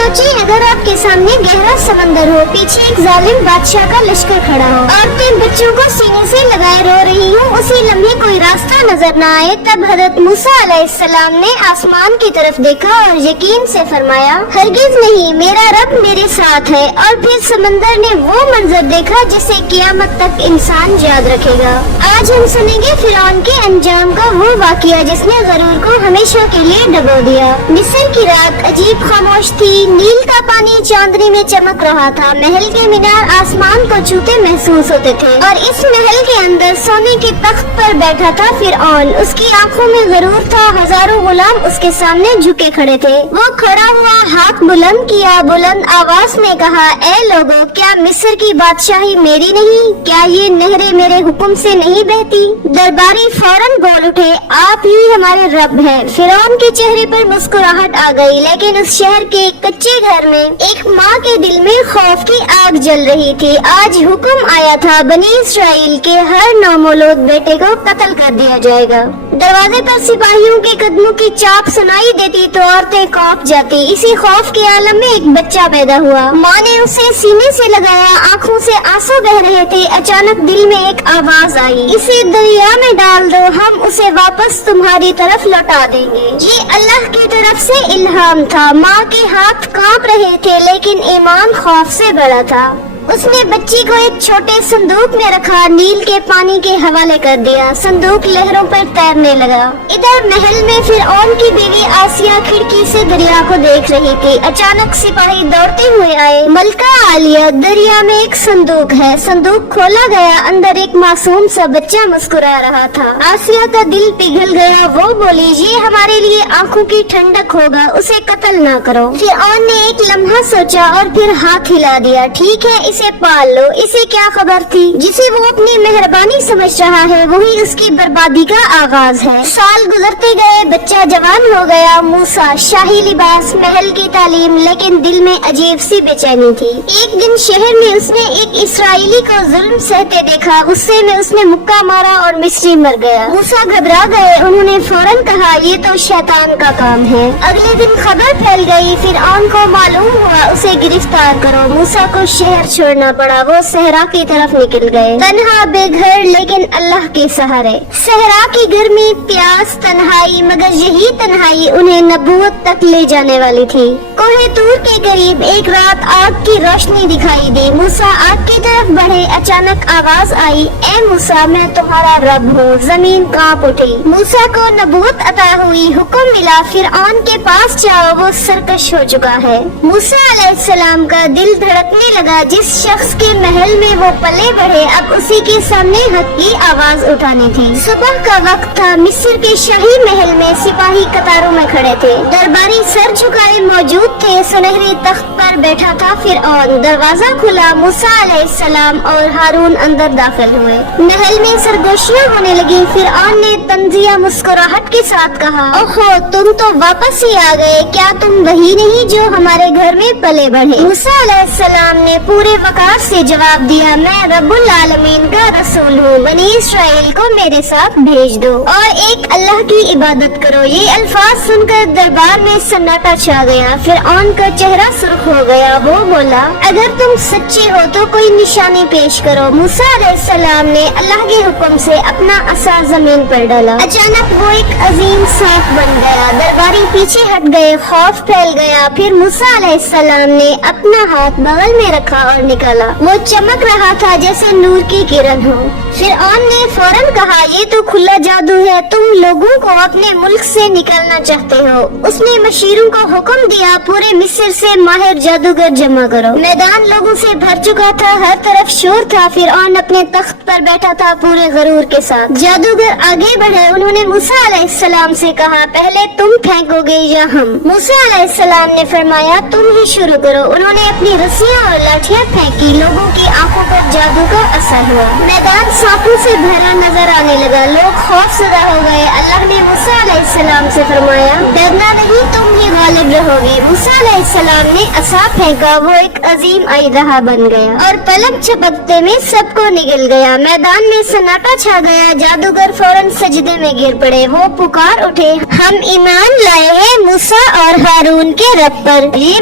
सोचिए अगर आपके सामने गहरा समंदर हो, पीछे एक जालिम बादशाह का लश्कर खड़ा हो, औरतें बच्चों को सीने से लगाए रो रही हूँ, उसी लम्हे कोई रास्ता नजर न आए। तब हजरत मूसा अलैहिस्सलाम ने आसमान की तरफ देखा और यकीन से फरमाया, हरगिज नहीं, मेरा रब मेरे साथ है। और फिर समंदर ने वो मंजर देखा जिसे क़यामत तक इंसान याद रखेगा। आज हम सुनेंगे फिरौन के अंजाम का वो वाक़या जिसने ग़रूर को हमेशा के लिए डुबो दिया। मिस्र की रात अजीब खामोश थी। नील का पानी चांदनी में चमक रहा था। महल के मीनार आसमान को छूते महसूस होते थे और इस महल के अंदर सोने के तख्त पर बैठा था फिरौन। उसकी आंखों में गरूर था। हजारों गुलाम उसके सामने झुके खड़े थे। वो खड़ा हुआ, हाथ बुलंद किया, बुलंद आवाज में कहा, ए लोगों, क्या मिस्र की बादशाही मेरी नहीं? क्या ये नहरें मेरे हुक्म से नहीं बहती? दरबारी फौरन बोल उठे, आप ही हमारे रब हैं। फिरौन के चेहरे पर मुस्कुराहट आ गई, लेकिन उस शहर के कच्चे घर में एक माँ के दिल में खौफ की आग जल रही थी। आज हुक्म आया था, बनी इस्राइल के हर नौमौलूद बेटे को कत्ल कर दिया जाएगा। दरवाजे पर सिपाहियों के कदमों की चाप सुनाई देती तो औरतें कांप जाती। इसी खौफ के आलम में एक बच्चा पैदा हुआ। माँ ने उसे सीने से लगाया, आँखों से आंसू बह रहे थे। अचानक दिल में एक आवाज आई, इसे दरिया में डाल दो, हम उसे वापस तुम्हारी तरफ लौटा देंगे। ये अल्लाह की तरफ से इल्हाम था। माँ के हाथ कांप रहे थे, लेकिन ईमान खौफ से भरा था। उसने बच्ची को एक छोटे संदूक में रखा, नील के पानी के हवाले कर दिया। संदूक लहरों पर तैरने लगा। इधर महल में फिरौन की बीवी आसिया खिड़की से दरिया को देख रही थी। अचानक सिपाही दौड़ते हुए आए। मलका आलिया, दरिया में एक संदूक है। संदूक खोला गया, अंदर एक मासूम सा बच्चा मुस्कुरा रहा था। आसिया का दिल पिघल गया। वो बोली, ये हमारे लिए आंखों की ठंडक होगा, उसे कत्ल ना करो। फिरौन ने एक लम्हा सोचा और फिर हाथ हिला दिया, ठीक है, इसे पाल लो। इसे क्या खबर थी, जिसे वो अपनी मेहरबानी समझ रहा है वही उसकी बर्बादी का आगाज है। साल गुजरते गए, बच्चा जवान हो गया। मूसा, शाही लिबास, महल की तालीम, लेकिन दिल में अजीब सी बेचैनी थी। एक दिन शहर में उसने एक इसराइली को जुल्म सहते देखा। गुस्से में उसने मुक्का मारा और मिस्री मर गया। मूसा घबरा गए। उन्होंने फौरन कहा, ये तो शैतान का काम है। अगले दिन खबर फैल गई। फिरौन को मालूम हुआ, उसे गिरफ्तार करो। मूसा को शहर छोड़ना पड़ा। वो सहरा की तरफ निकल गए, तन्हा बेघर लेकिन अल्लाह के सहारे। सहरा की गर्मी, प्यास, तन्हाई, मगर यही तन्हाई उन्हें नबूवत तक ले जाने वाली थी। कोहे तूर के करीब एक रात आग की रोशनी दिखाई दी। मूसा आग की तरफ बढ़े। अचानक आवाज आई, ए मूसा, मैं तुम्हारा रब हूँ। जमीन कांप उठी। मूसा को नबूवत अता हुई। हुक्म मिला, फिरौन के पास जाओ, वो सरकश हो चुका है। मूसा अलैहिस्सलाम का दिल धड़कने लगा। जिस शख्स के महल में वो पले बढ़े, अब उसी के सामने हक की आवाज उठानी थी। सुबह का वक्त था। मिस्र के शाही महल में सिपाही कतारों में खड़े थे। दरबारी सर झुकाए मौजूद थे। सुनहरे तख्त पर बैठा था फिरौन। दरवाजा खुला। मूसा अलैहिस्सलाम और हारून अंदर दाखिल हुए। महल में सरगोशियां होने लगी। फिरौन ने तंजिया मुस्कुराहट के साथ कहा, ओहो, तुम तो वापस ही आ गए। क्या तुम वही नहीं जो हमारे घर में पले बढ़े? मूसा अलैहिस्सलाम ने पूरे वकार से जवाब दिया, मैं रब्बुल आलमीन का रसूल हूँ। बनी इस्राइल को मेरे साथ भेज दो और एक अल्लाह की इबादत करो। ये अल्फाज सुनकर दरबार में सन्नाटा छा गया। फिरौन का चेहरा सुर्ख हो गया। वो बोला, अगर तुम सच्चे हो तो कोई निशानी पेश करो। मूसा अलैहिस्सलाम ने अल्लाह के हुक्म से अपना असा जमीन पर डाला। अचानक वो एक अजीम सांप बन गया। दरबारी पीछे हट गए। खौफ फैल गया। फिर मूसा अलैहिस्सलाम ने अपना हाथ बगल में रखा और निकाला। वो चमक रहा था जैसे नूर की किरण हो। फिरौन ने फौरन कहा, ये तो खुला जादू है। तुम लोगों को अपने मुल्क से निकालना चाहते हो। उसने मशीरों को हुक्म दिया, पूरे मिस्र से माहिर जादूगर जमा करो। मैदान लोगों से भर चुका था। हर तरफ शोर था। फिरौन अपने तख्त पर बैठा था पूरे गरूर के साथ। जादूगर आगे बढ़े। उन्होंने मूसा अलैहिस्सलाम से कहा, पहले तुम फेंकोगे या हम? मूसा अलैहिस्सलाम ने फरमाया, तुम ही शुरू करो। उन्होंने अपनी रस्सियां और लाठियां फेंकी। लोगों की आंखों पर जादू का असर हुआ। मैदान सांपों से भरा नजर आने लगा। लोग खौफजदा हो गए। अल्लाह ने मूसा अलैहिस्सलाम से फरमाया, डरना नहीं, तुम ही गालिब रहोगे। मूसा अलैहिस्सलाम ने असा फेंका। वो एक अजीम अजदहा बन गया और पलक झपकते में सबको निगल गया। मैदान में सन्नाटा छा गया। जादूगर फौरन सजदे में गिर पड़े। वो पुकार उठे, हम ईमान लाए हैं मूसा और हारून के रब पर। ये